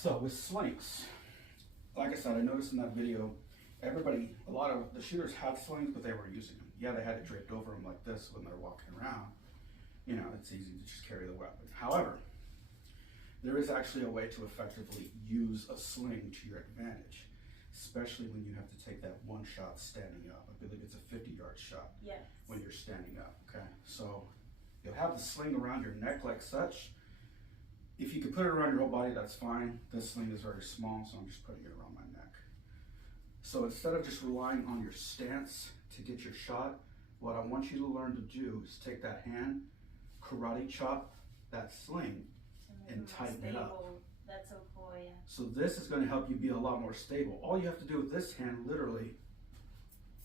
So with slings, like I said, I noticed in that video, a lot of the shooters had slings, but they were using them. Yeah, they had it draped over them like this when they're walking around. You know, it's easy to just carry the weapon. However, there is actually a way to effectively use a sling to your advantage, especially when you have to take that one shot standing up. I believe it's a 50-yard shot. Yes. When you're standing up, okay? So you'll have the sling around your neck like such. If you can put it around your whole body, that's fine. This sling is very small, so I'm just putting it around my neck. So instead of just relying on your stance to get your shot, what I want you to learn to do is take that hand, karate chop that sling, and tighten it up. That's so cool, yeah. So this is going to help you be a lot more stable. All you have to do with this hand literally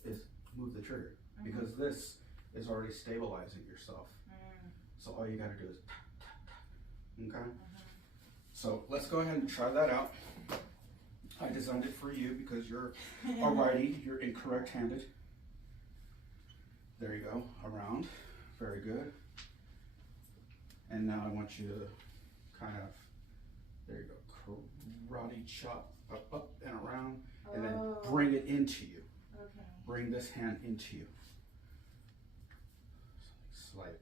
is move the trigger, because this is already stabilizing yourself. So all you got to do is tap, tap, tap. Okay? So let's go ahead and try that out. I designed it for you because you're a righty, you're incorrect handed. There you go, around, very good. And now I want you to kind of, there you go, karate chop up and around, and then bring it into you. Okay. Bring this hand into you. Slight.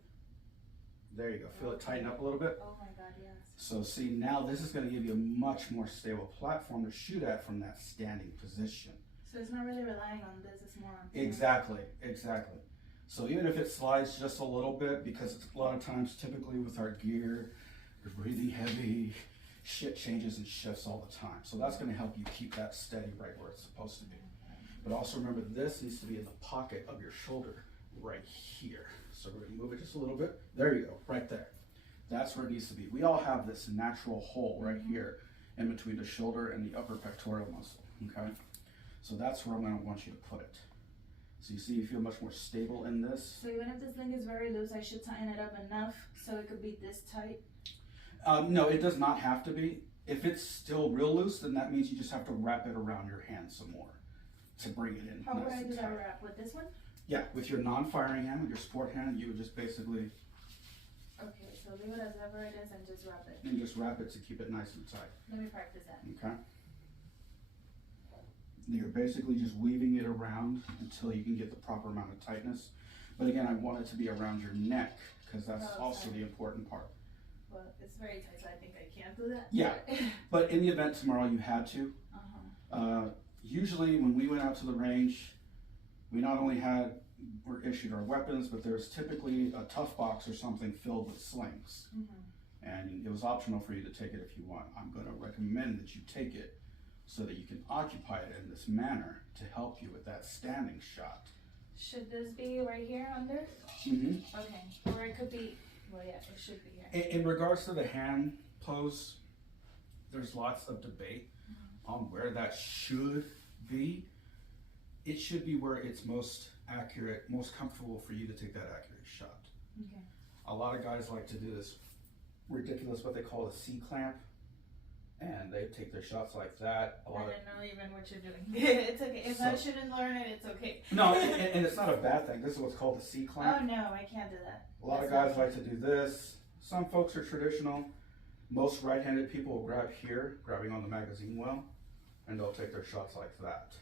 There you go. Feel it tighten up a little bit? Oh my God, yes. So see, now this is going to give you a much more stable platform to shoot at from that standing position. So it's not really relying on this, it's more on Exactly, exactly. So even if it slides just a little bit, because a lot of times typically with our gear, you're breathing heavy, shit changes and shifts all the time. So that's going to help you keep that steady right where it's supposed to be. But also remember, this needs to be in the pocket of your shoulder right here. So we're going to move it just a little bit. There you go, right there. That's where it needs to be. We all have this natural hole right here in between the shoulder and the upper pectoral muscle, okay? So that's where I'm going to want you to put it. So you see, you feel much more stable in this. So even if this thing is very loose, I should tighten it up enough so it could be this tight? No, it does not have to be. If it's still real loose, then that means you just have to wrap it around your hand some more to bring it in. How would I do that wrap? With this one? Yeah, with your non-firing hand, with your sport hand, you would just basically... Okay, so leave it as ever it is and just wrap it. And just wrap it to keep it nice and tight. Let me practice that. Okay. You're basically just weaving it around until you can get the proper amount of tightness. But again, I want it to be around your neck, because that's also the important part. Well, it's very tight, so I think I can't do that. Yeah, but in the event tomorrow you had to. Usually when we went out to the range, we not only were issued our weapons, but there's typically a tough box or something filled with slings. And it was optional for you to take it if you want. I'm going to recommend that you take it so that you can occupy it in this manner to help you with that standing shot. Should this be right here under? Okay, or it could be, well yeah, it should be here. In regards to the hand pose, there's lots of debate on where that should be. It should be where it's most accurate, most comfortable for you to take that accurate shot. Okay. A lot of guys like to do this ridiculous, what they call a C-clamp, and they take their shots like that. I don't know even what you're doing. It's okay. If I shouldn't learn it, it's okay. No, and it's not a bad thing. This is what's called a C-clamp. Oh no, I can't do that. A lot of guys like to do this. Some folks are traditional. Most right-handed people will grab here, grabbing on the magazine well, and they'll take their shots like that.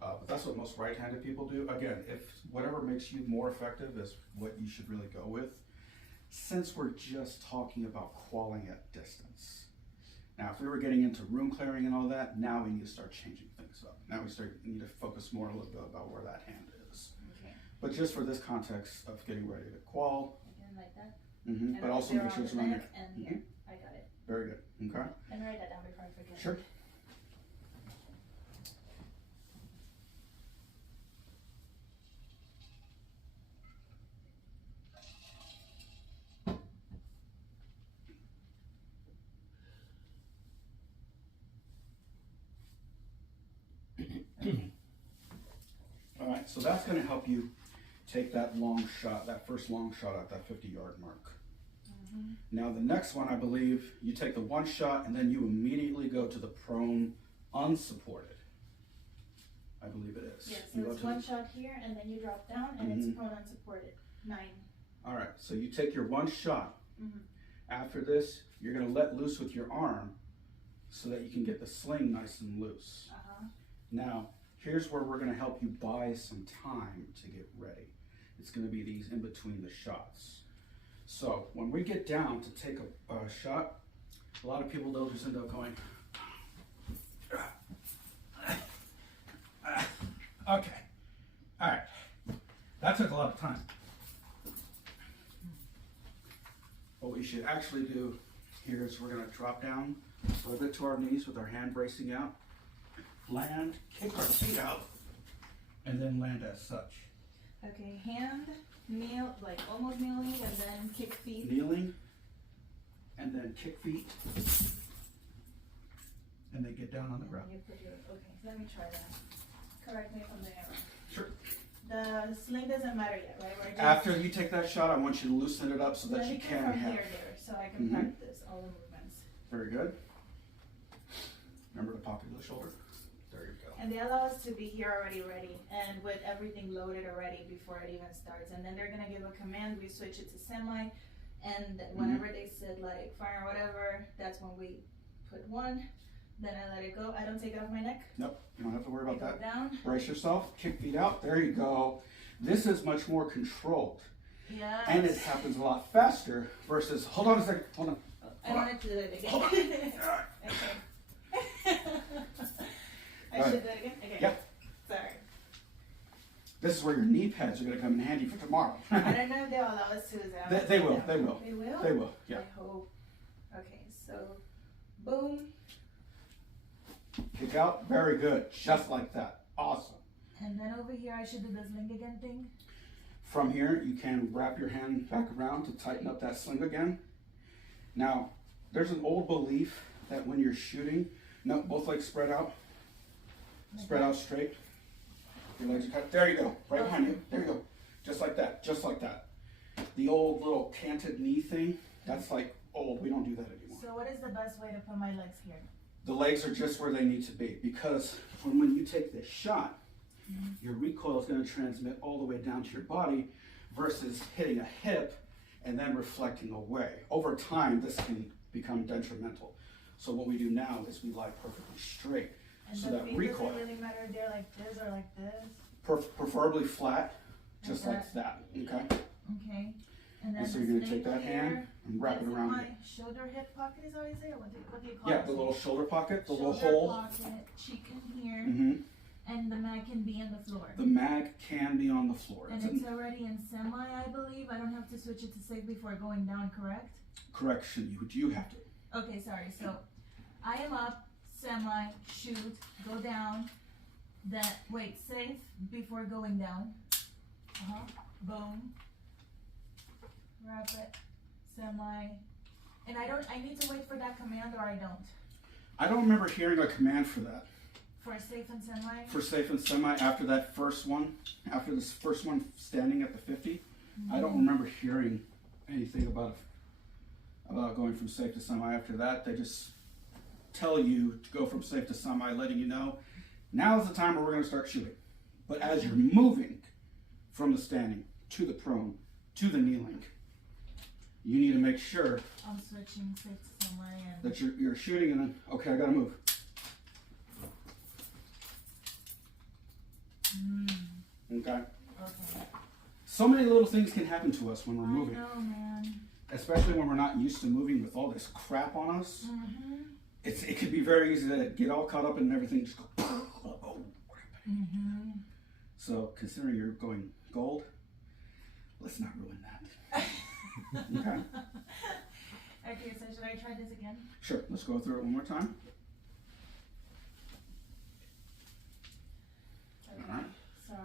But that's what most right-handed people do. Again, if whatever makes you more effective is what you should really go with. Since we're just talking about qualing at distance. Now, if we were getting into room clearing and all that, now we need to start changing things up. Now we need to focus more a little bit about where that hand is. Okay. But just for this context of getting ready to qual. Again, like that? But also make sure it's around your... And here. I got it. Very good. Okay. And write that down before I forget. Sure. All right, so that's going to help you take that long shot, that first long shot at that 50-yard mark. Now the next one, I believe, you take the one shot and then you immediately go to the prone unsupported. I believe it is. Yeah, so it's one shot here and then you drop down and it's prone unsupported. 9. All right, so you take your one shot. After this, you're going to let loose with your arm so that you can get the sling nice and loose. Uh-huh. Now, here's where we're gonna help you buy some time to get ready. It's gonna be these in between the shots. So when we get down to take a shot, a lot of people they'll just end up going, okay, all right, that took a lot of time. What we should actually do here is we're gonna drop down a little bit to our knees with our hand bracing out, land, kick our feet out, and then land as such. Okay, hand, kneel, like almost kneeling, and then kick feet. Kneeling, and then kick feet, and then get down on the ground. You put your, okay, let me try that. Correct me if I'm doing it wrong. Sure. The sling doesn't matter yet, right? We're just, After you take that shot, I want you to loosen it up so that let you me go can from have. here there, so I can Mhm. practice all the movements. Very good. Remember the pocket of the shoulder. There you go. And they allow us to be here already ready and with everything loaded already before it even starts. And then they're gonna give a command, we switch it to semi, and whenever they said like fire or whatever, that's when we put one. Then I let it go. I don't take it off my neck. Nope, you don't have to worry I about go that. down. Brace yourself, kick feet out. There you go. This is much more controlled. Yes. And it happens a lot faster versus, hold on a second, hold on. I wanted to do it again. Hold on. Okay. I All right. should do it again? Okay. Yep. Sorry. This is where your knee pads are going to come in handy for tomorrow. I don't know if they'll allow us to. They will, they will. They will? They will, yeah. I hope. Okay, so boom. Kick out, very good, just like that, awesome. And then over here I should do the sling again thing. From here, you can wrap your hand back around to tighten up that sling again. Now, there's an old belief that when you're shooting, no, both legs spread out straight. Your legs are cut, there you go, right behind you, there you go. Just like that, just like that. The old little canted knee thing, that's like old, we don't do that anymore. So what is the best way to put my legs here? The legs are just where they need to be because when you take this shot, your recoil is going to transmit all the way down to your body versus hitting a hip and then reflecting away. Over time, this can become detrimental. So what we do now is we lie perfectly straight. And So the that feet recoil, doesn't really matter if they're like this or like this. preferably flat, just Like like that, okay? Okay. And then And so the you're going to sling take that here, hand and wrap it that's in around my it. shoulder hip pocket is always there. What do you call it? Yeah, the little shoulder pocket, the little Shoulder hole. pocket, cheek in here, hmm and the mag can be on the floor. The mag can be on the floor. And It's it's an already in semi, I believe. I don't have to switch it to safe before going down, correct? correction, you have to. Okay, sorry. So I am up, semi, shoot, go down. Then wait, safe before going down. Boom. Wrap it, semi. And I need to wait for that command or I don't. I don't remember hearing a command for that. For safe and semi? For safe and semi, after that first one, after this first one standing at the 50, I don't remember hearing anything about going from safe to semi. After that, they just tell you to go from safe to semi, letting you know, now is the time where we're going to start shooting. But as you're moving from the standing to the prone to the kneeling, you need to make sure I'm switching safe to semi and that you're shooting and then, okay, I gotta move. Okay? okay. So many little things can happen to us when we're I moving. know, man. Especially when we're not used to moving with all this crap on us. Mm-hmm. It could be very easy to get all caught up in everything, just go, oh. Mm-hmm. So considering you're going gold, let's not ruin that. Okay? Okay, so should I try this again? Sure, let's go through it one more time. Okay. All right. So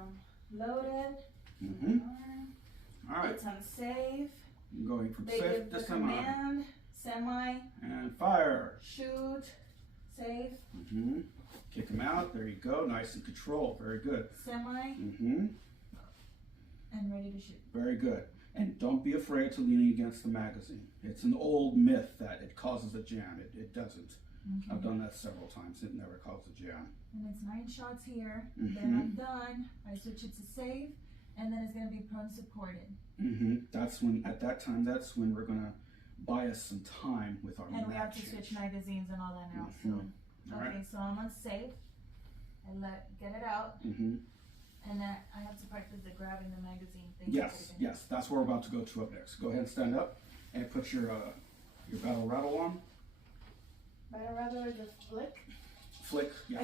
loaded. Mm-hmm. All right, It's unsafe. going from They safe give to the semi. command, semi, And fire. shoot, safe, Mm-hmm. Kick them out. There you go. Nice and controlled. Very good. semi, Mm-hmm. and ready to shoot. Very good. And don't be afraid to lean against the magazine. It's an old myth that it causes a jam. It doesn't. Okay. I've done that several times. It never caused a jam. And it's 9 shots here. Mhm. Then I'm done. I switch it to safe, and then it's gonna be prone supported. Mm-hmm. That's when, at that time, that's when we're gonna buy us some time with our And we mag have to change. switch magazines and all that now, Mhm. so. All Okay, right. so I'm on save. Get it out, Mm-hmm. and then I have to practice the grabbing the magazine thing. Yes, yes, that's what we're about to go to up next. Go ahead and stand up and put your battle rattle on. But I'd rather the flick. Flick, yeah.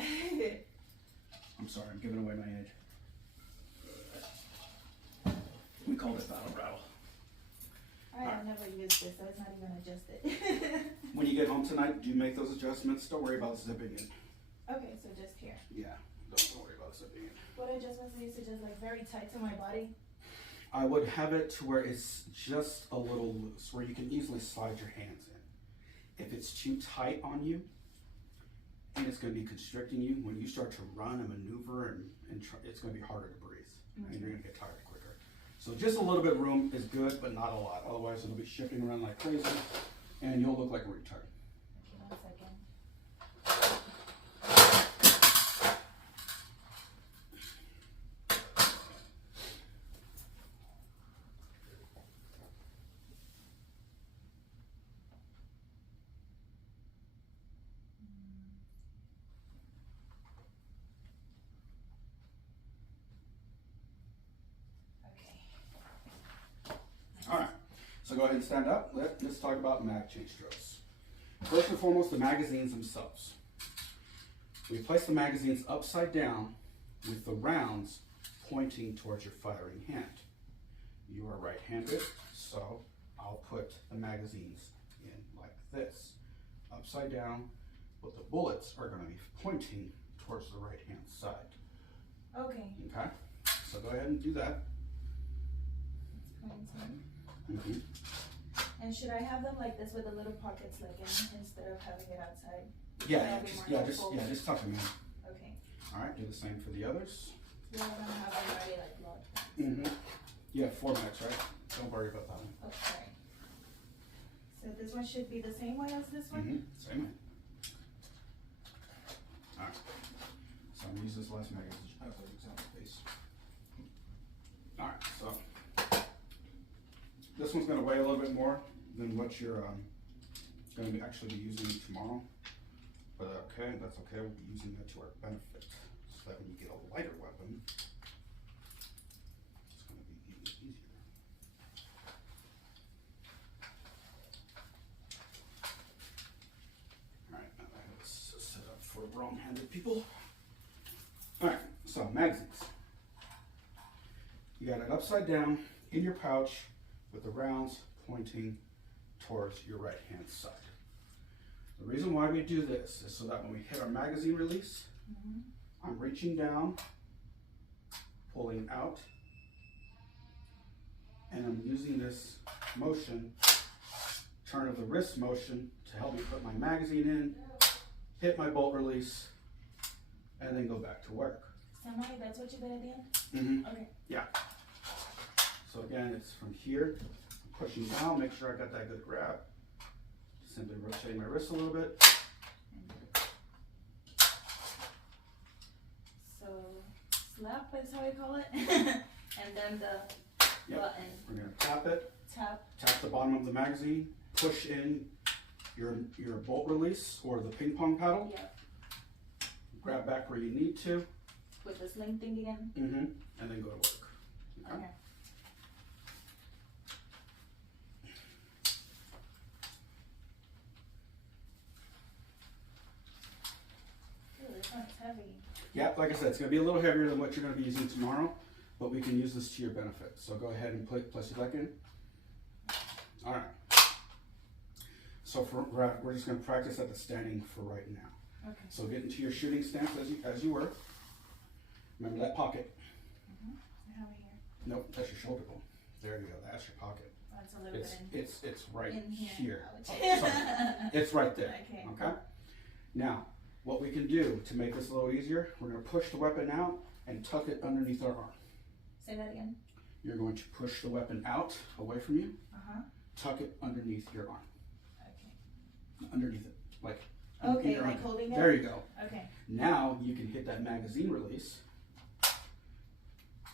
I'm sorry, I'm giving away my age. We called it battle rattle. I've never used this, so it's not even adjusted. When you get home tonight, do make those adjustments. Don't worry about zipping in. Okay, so just here. Yeah, don't worry about zipping in. What adjustments do you suggest, like very tight to my body? I would have it to where it's just a little loose, where you can easily slide your hands in. If it's too tight on you, and it's going to be constricting you, when you start to run and maneuver, it's going to be harder to breathe, and you're going to get tired quicker. So just a little bit of room is good, but not a lot. Otherwise, it'll be shifting around like crazy, and you'll look like a retard. Okay, 1 second. All right, so go ahead and stand up. Let's talk about mag change drills. First and foremost, the magazines themselves. We place the magazines upside down with the rounds pointing towards your firing hand. You are right-handed, so I'll put the magazines in like this, upside down, but the bullets are going to be pointing towards the right-hand side. Okay. Okay, so go ahead and do that. Mm-hmm. And should I have them like this with the little pockets like instead of having it outside? Yeah, That'll be more helpful. just tuck them in. Okay. All right, do the same for the others. You're gonna have them already like locked. Mm-hmm. You have 4 mags, right? Don't worry about that one. Oh, sorry. So this one should be the same way as this one? Mm-hmm. Same way. All right. So I'm gonna use this last mag as an example piece. All right, so this one's gonna weigh a little bit more than what you're gonna be actually be using tomorrow. But okay, that's okay. We'll be using that to our benefit, so that when you get a lighter weapon, it's gonna be even easier. All right, now let's set up for wrong-handed people. All right, so magazines. You got it upside down in your pouch with the rounds pointing towards your right-hand side. The reason why we do this is so that when we hit our magazine release, I'm reaching down, pulling out, and I'm using this motion, turn of the wrist motion, to help me put my magazine in, hit my bolt release, and then go back to work. Semi, that's what you did at the end? Mm-hmm. Okay. Yeah. So again, it's from here, pushing down, make sure I got that good grab. Simply rotating my wrist a little bit. So slap is how you call it, and then the button. We're gonna tap it, Tap. tap the bottom of the magazine, push in your bolt release or the ping pong paddle. Yep. Grab back where you need to. With the sling thing again. Mm-hmm. And then go to work. Okay. Ooh, this one's heavy. Yeah, like I said, it's gonna be a little heavier than what you're gonna be using tomorrow, but we can use this to your benefit. So go ahead and place your leg in. All right. So we're just gonna practice at the standing for right now. Okay. So get into your shooting stance as you were. Remember that pocket. I have it here. Nope, that's your shoulder bone. There you go. That's your pocket. Oh, it's a little bit It's right in here. here. Ouch. Oh, sorry. It's right there. Okay. Okay. Now, what we can do to make this a little easier, we're going to push the weapon out and tuck it underneath our arm. Say that again. You're going to push the weapon out away from you. Tuck it underneath your arm. Okay. Underneath it, like. Okay, your like arm. holding it? There you go. Okay. Now you can hit that magazine release.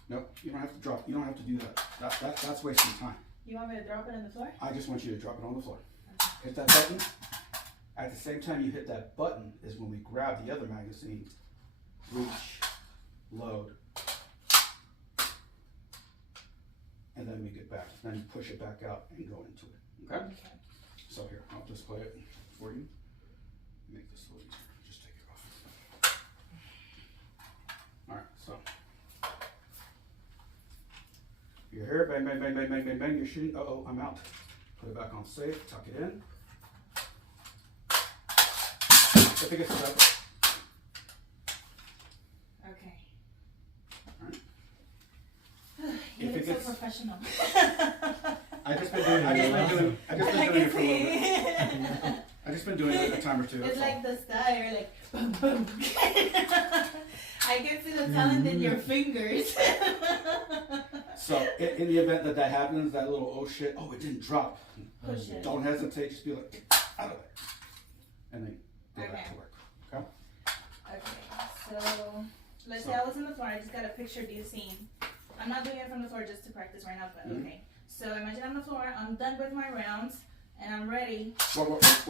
Nope, you don't have to drop. You don't have to do that. That's wasting time. You want me to drop it on the floor? I just want you to drop it on the floor. Hit that button. At the same time you hit that button is when we grab the other magazine, reach, load, and then we get back. Then you push it back out and go into it. Okay? So here, I'll display it for you. Make this a little easier. Just take it off. Alright, so you're here, bang, bang, bang, bang, bang, bang, bang, you're shooting. Uh-oh, I'm out. Put it back on safe, tuck it in. If it gets stuck. Okay. Alright. You If look it so gets- professional. I just been doing it for a little bit. I just been doing it a time or two. It's that's like the style, you're like boom, boom. I can see the talent in your fingers. all. So in the event that that happens, that little oh shit, oh it didn't drop. Push it. Don't hesitate, just be like, get out of there. And then go back Okay. to work. Okay? Okay, so let's say I was on the floor, I just got a picture of you scene. I'm not doing it from the floor just to practice right now, but okay. So imagine I'm on the floor, I'm done with my rounds, and I'm ready. We're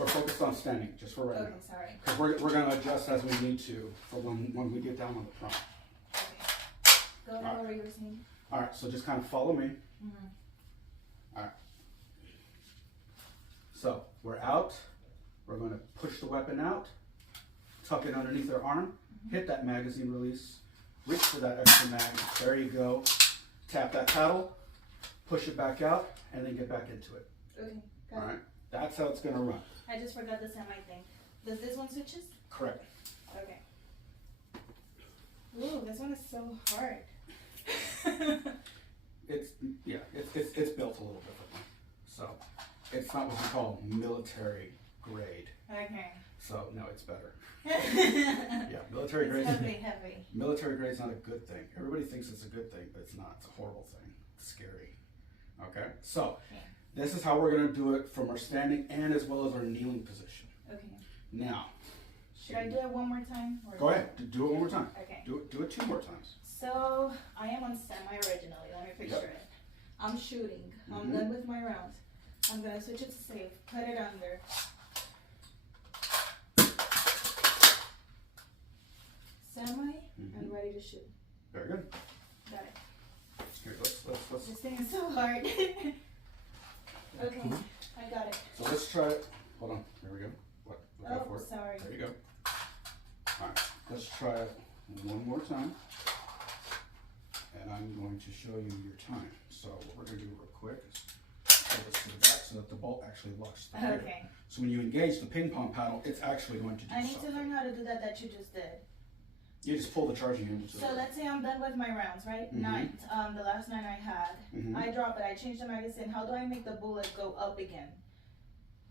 focused on standing, just for right Okay, now. sorry. Because we're going to adjust as we need to for when we get down on the front. Okay. Go ahead, what you were saying. Alright, so just kind of follow me. Alright. So we're out. We're going to push the weapon out, tuck it underneath our arm, hit that magazine release, reach for that extra mag. There you go. Tap that paddle, push it back out, and then get back into it. Okay, got All it. right. That's how it's going to run. I just forgot the semi thing. Does this one switches? Correct. Okay. Ooh, this one is so hard. It's built a little differently. So it's not what we call military grade. Okay. So no, it's better. Yeah, military It's grade. heavy. Military grade is not a good thing. Everybody thinks it's a good thing, but it's not. It's a horrible thing. It's scary. Okay. So Yeah. this is how we're going to do it from our standing and as well as our kneeling position. Okay. Now, Should I do it one more time? Or go ahead. Do it one more time. Okay. Do it 2 more times. So I am on semi originally. Let me picture Yep. it. I'm shooting. I'm Mhm. done with my rounds. I'm gonna switch it to safe. Put it under. Semi and ready to shoot. Very good. Got it. Here, let's. This thing is so hard. Okay, I got it. So let's try it. Hold on. There we go. Look out for Oh, it. sorry. There you go. All right. Let's try it one more time. And I'm going to show you your time. So what we're going to do real quick is pull this to the back so that the bolt actually locks the trigger. Okay. So when you engage the ping pong paddle, it's actually going to do I need to something. learn how to do that you just did. You just pull the charging unit to So let's say I'm done with my rounds, right? Mhm. 9, the last 9 I had. Mhm. I drop it, I change the magazine. How do I make the bullet go up again?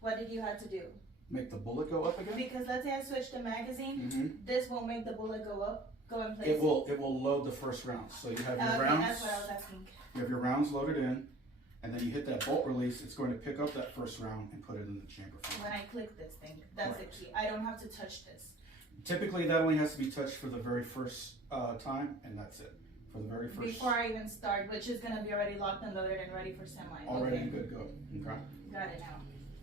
What did you have to do? Make the bullet go up again. Because let's say I switch the magazine, Mhm. this won't make the bullet go up, go in place. It will load the first round. So you have your Okay, rounds. that's what I was asking. You have your rounds loaded in, and then you hit that bolt release. It's going to pick up that first round and put it in the chamber. When I click this thing, that's Correct. the key. I don't have to touch this. Typically, that only has to be touched for the very first time, and that's it. For the very first. Before I even start, which is gonna be already locked and loaded and ready for semi. Already Okay. good, go. Okay. Got it now.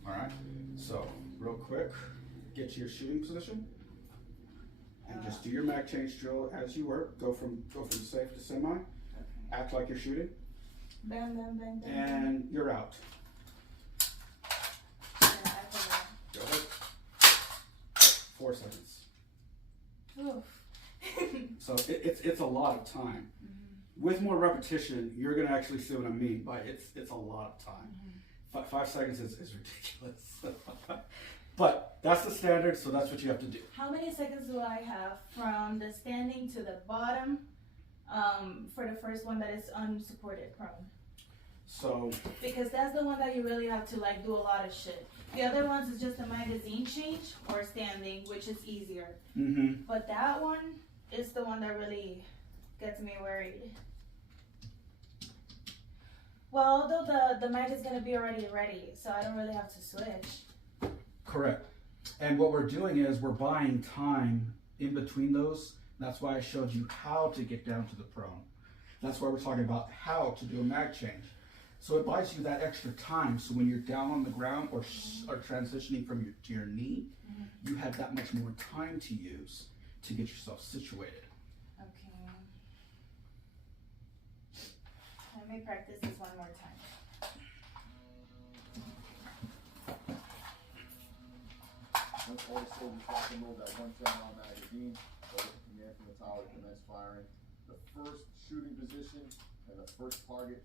All right. So, real quick, get to your shooting position, and just do your mag change drill as you work. Go from safe to semi. Okay. Act like you're shooting, Bam, bam, bam, bam. and you're out. Yeah, I forgot. Go ahead. 4 seconds. Oof. So it's a lot of time. With more repetition, you're gonna actually see what I mean by it's a lot of time. 5 seconds is ridiculous. But that's the standard, so that's what you have to do. How many seconds do I have from the standing to the bottom for the first one that is unsupported prone? So Because that's the one that you really have to like do a lot of shit. The other ones is just a magazine change or standing, which is easier. But that one is the one that really gets me worried. Well, although the mag is gonna be already ready, so I don't really have to switch. correct. And what we're doing is we're buying time in between those. That's why I showed you how to get down to the prone. That's why we're talking about how to do a mag change. So it buys you that extra time. So when you're down on the ground or transitioning from to your knee, you have that much more time to use to get yourself situated. Okay. Let me practice this one more time. Once all the soldiers lock and load that 110 round magazine, the command from the tower commence firing. The first shooting position and the first target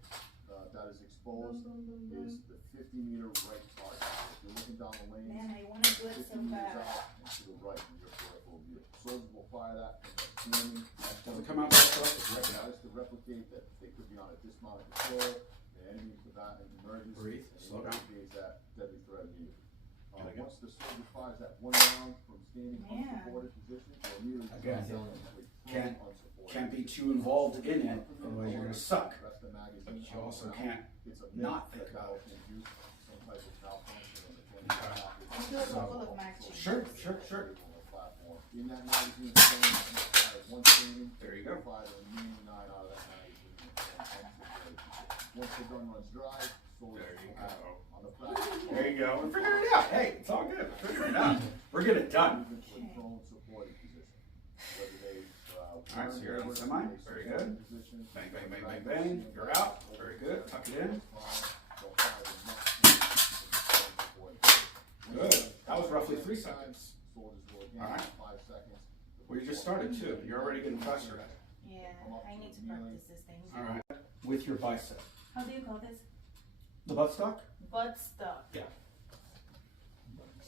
that is exposed is the 50-meter right target. If you're looking down the lane, Man, I want to do it 50 so meters bad. out and to the right in your peripheral view. Soldiers will fire that from the scanning. Doesn't come out that stuff, it's ripping That out. is to replicate that they could be on a dismounted patrol, the enemy combatant emerges, Breathe, and slow they down. engage that deadly threat immediately. Gotta go. Once the soldier fires that one round from standing Man. unsupported position, they'll immediately Again, can't Can't be too involved in it, otherwise you're gonna suck. Rest the magazine But you on also the can't ground. It's a not myth think that about it. that'll induce some type of malfunction in the I'll do a couple of matches. Sure. In that magazine, fire one standing. There you go. Fire the remaining 9 out of that magazine. Once the gun runs dry, soldiers There you will have go. on the back. There you go. We're figuring it out. Hey, it's all good. We're figuring it out. We're getting it done. Movement to a prone supported position. Whether they, All right, so you're on semi. Very good. Bang, bang, bang, bang, bang. You're out. Very good. Tuck it in. Good. That was roughly 3 seconds. All right. Well, you just started too. You're already getting faster at it. Yeah, I need to practice this thing. All right. With your bicep. How do you call this? The buttstock? Buttstock. Yeah.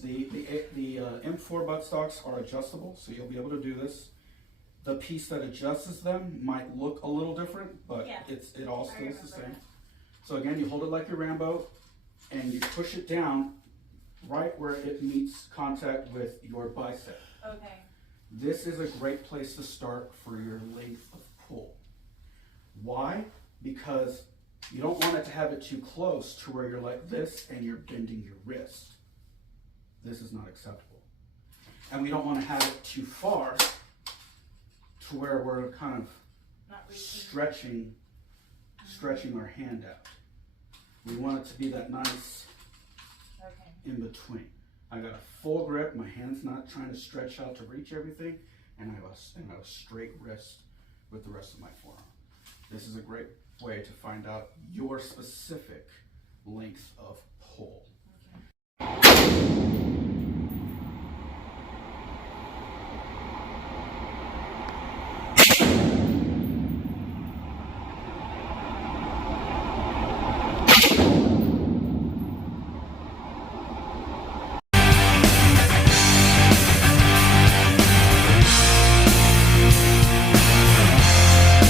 The M4 buttstocks are adjustable, so you'll be able to do this. The piece that adjusts them might look a little different, but Yeah. it all I stays the remember same. that. So again, you hold it like your Rambo, and you push it down right where it meets contact with your bicep. Okay. This is a great place to start for your length of pull. Why? Because you don't want it to have it too close to where you're like this and you're bending your wrist. This is not acceptable. And we don't want to have it too far to where we're kind of Not reaching. stretching our hand out. We want it to be that nice Okay. in between. I got a full grip, my hand's not trying to stretch out to reach everything, and I have a straight wrist with the rest of my forearm. This is a great way to find out your specific length of pull.